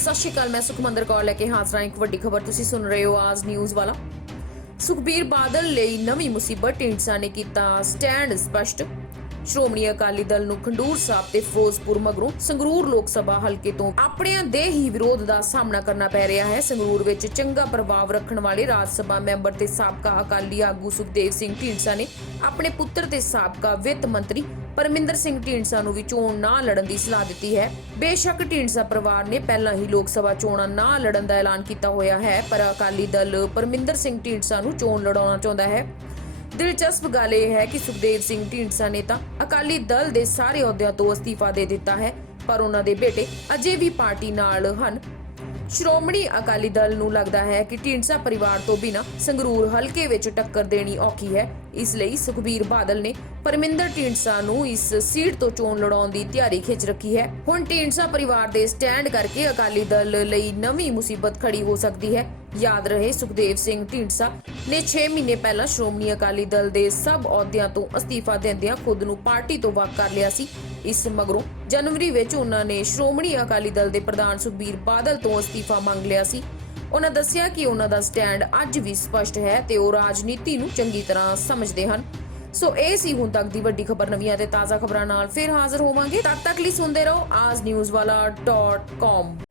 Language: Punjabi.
ਸਤਿ ਸ਼੍ਰੀ ਅਕਾਲ, ਮੈਂ ਸੁਖਮੰਦਰ ਕੌਰ ਲੈ ਕੇ ਹਾਜ਼ਰ ਹਾਂ ਇੱਕ ਵੱਡੀ ਖਬਰ। ਤੁਸੀਂ ਸੁਣ ਰਹੇ ਹੋ ਆਜ ਨਿਊਜ਼ ਵਾਲਾ। ਸੁਖਬੀਰ ਬਾਦਲ ਲਈ ਨਵੀਂ ਮੁਸੀਬਤ, ਢੀਂਡਸਾ ਨੇ ਕੀਤਾ ਸਟੈਂਡ ਸਪਸ਼ਟ। ਸ਼੍ਰੋਮਣੀ ਅਕਾਲੀ ਦਲ ਨੂੰ ਖੰਡੂਰ ਸਾਹਿਬ ਤੇ ਫਿਰੋਜ਼ਪੁਰ ਮਗਰੋਂ ਸੰਗਰੂਰ ਲੋਕ ਸਭਾ ਹਲਕੇ ਤੋਂ ਆਪਣਿਆਂ ਦੇ ਹੀ ਵਿਰੋਧ ਦਾ ਸਾਹਮਣਾ ਕਰਨਾ ਪੈ ਰਿਹਾ ਹੈ। ਸੰਗਰੂਰ ਵਿੱਚ ਚੰਗਾ ਪ੍ਰਭਾਵ ਰੱਖਣ ਵਾਲੇ ਰਾਜ ਸਭਾ ਮੈਂਬਰ ਤੇ ਸਾਬਕਾ ਅਕਾਲੀ ਆਗੂ ਸੁਖਦੇਵ ਸਿੰਘ ਢੀਂਡਸਾ ਨੇ ਆਪਣੇ ਪੁੱਤਰ ਤੇ ਸਾਬਕਾ ਵਿੱਤ ਮੰਤਰੀ ਪਰਮਿੰਦਰ ਸਿੰਘ ਢੀਂਡਸਾ ਨੂੰ ਵੀ ਚੋਣ ਨਾ ਲੜਨ ਦੀ ਸਲਾਹ ਦਿੱਤੀ ਹੈ। ਬੇਸ਼ੱਕ ਢੀਂਡਸਾ ਪਰਿਵਾਰ ਨੇ ਪਹਿਲਾਂ ਹੀ ਲੋਕ ਸਭਾ ਚੋਣਾਂ ਨਾ ਲੜਨ ਦਾ ਐਲਾਨ ਕੀਤਾ ਹੋਇਆ ਹੈ, ਪਰ ਅਕਾਲੀ ਦਲ ਪਰਮਿੰਦਰ ਸਿੰਘ ਢੀਂਡਸਾ ਨੂੰ ਚੋਣ ਲੜਾਉਣਾ ਚਾਹੁੰਦਾ ਹੈ। ਦਿਲਚਸਪ ਗੱਲ ਇਹ ਹੈ ਕਿ ਸੁਖਦੇਵ ਸਿੰਘ ਢੀਂਡਸਾ ਨੇ ਤਾਂ ਅਕਾਲੀ ਦਲ ਦੇ ਸਾਰੇ ਅਹੁਦਿਆਂ ਤੋਂ ਅਸਤੀਫਾ ਦੇ ਦਿੱਤਾ ਹੈ, ਪਰ ਉਹਨਾਂ ਦੇ ਬੇਟੇ ਅਜੇ ਵੀ ਪਾਰਟੀ ਨਾਲ ਹਨ। ਸ਼੍ਰੋਮਣੀ ਅਕਾਲੀ ਦਲ ਨੂੰ ਲੱਗਦਾ ਹੈ ਕਿ ਢੀਂਡਸਾ ਪਰਿਵਾਰ ਤੋਂ ਬਿਨਾਂ ਸੰਗਰੂਰ ਹਲਕੇ ਵਿੱਚ ਟੱਕਰ ਦੇਣੀ ਔਖੀ ਹੈ। ਇਸ ਲਈ ਸੁਖਬੀਰ ਬਾਦਲ ਨੇ ਪਰਮਿੰਦਰ ਢੀਂਡਸਾ ਨੂੰ ਇਸ ਸੀਟ ਤੋਂ ਚੋਣ ਲੜਾਉਣ ਦੀ ਤਿਆਰੀ ਖਿੱਚ ਰੱਖੀ ਹੈ। ਹੁਣ ਢੀਂਡਸਾ ਪਰਿਵਾਰ ਦੇ ਸਟੈਂਡ ਕਰਕੇ ਅਕਾਲੀ ਦਲ ਲਈ ਨਵੀਂ ਮੁਸੀਬਤ ਖੜੀ ਹੋ ਸਕਦੀ ਹੈ। ਯਾਦ ਰਹੇ ਸੁਖਦੇਵ ਸਿੰਘ ਢੀਂਡਸਾ ਨੇ 6 ਮਹੀਨੇ ਪਹਿਲਾਂ ਸ਼੍ਰੋਮਣੀ ਅਕਾਲੀ ਦਲ ਦੇ ਸਭ ਅਹੁਦਿਆਂ ਤੋਂ ਅਸਤੀਫਾ ਦਿੰਦਿਆਂ ਖੁਦ ਨੂੰ ਪਾਰਟੀ ਤੋਂ ਵੱਖ ਕਰ ਲਿਆ ਸੀ। ਇਸ ਮਗਰੋਂ ਜਨਵਰੀ ਵਿੱਚ ਉਹਨਾਂ ਨੇ ਸ਼੍ਰੋਮਣੀ ਅਕਾਲੀ ਦਲ ਦੇ ਪ੍ਰਧਾਨ ਸੁਖਬੀਰ ਬਾਦਲ ਤੋਂ ਅਸਤੀਫਾ ਮੰਗ ਲਿਆ ਸੀ। ਉਹਨਾਂ ਦੱਸਿਆ ਕਿ ਉਹਨਾਂ ਦਾ ਸਟੈਂਡ ਅੱਜ ਵੀ ਸਪਸ਼ਟ ਹੈ ਤੇ ਉਹ ਰਾਜਨੀਤੀ ਨੂੰ ਚੰਗੀ ਤਰ੍ਹਾਂ ਸਮਝਦੇ ਹਨ। ਸੋ ਇਹ ਸੀ ਹੁਣ ਤੱਕ ਦੀ ਵੱਡੀ ਖਬਰ ਨਵੀਆਂ ਤੇ ਤਾਜ਼ਾ ਖਬਰਾਂ ਨਾਲ। ਫਿਰ ਹਾਜ਼ਰ ਹੋਵਾਂਗੇ। ਤਦ ਤੱਕ ਲਈ ਸੁਣਦੇ ਰਹੋ ਆਜ ਨਿਊਜ਼ ਵਾਲਾ .com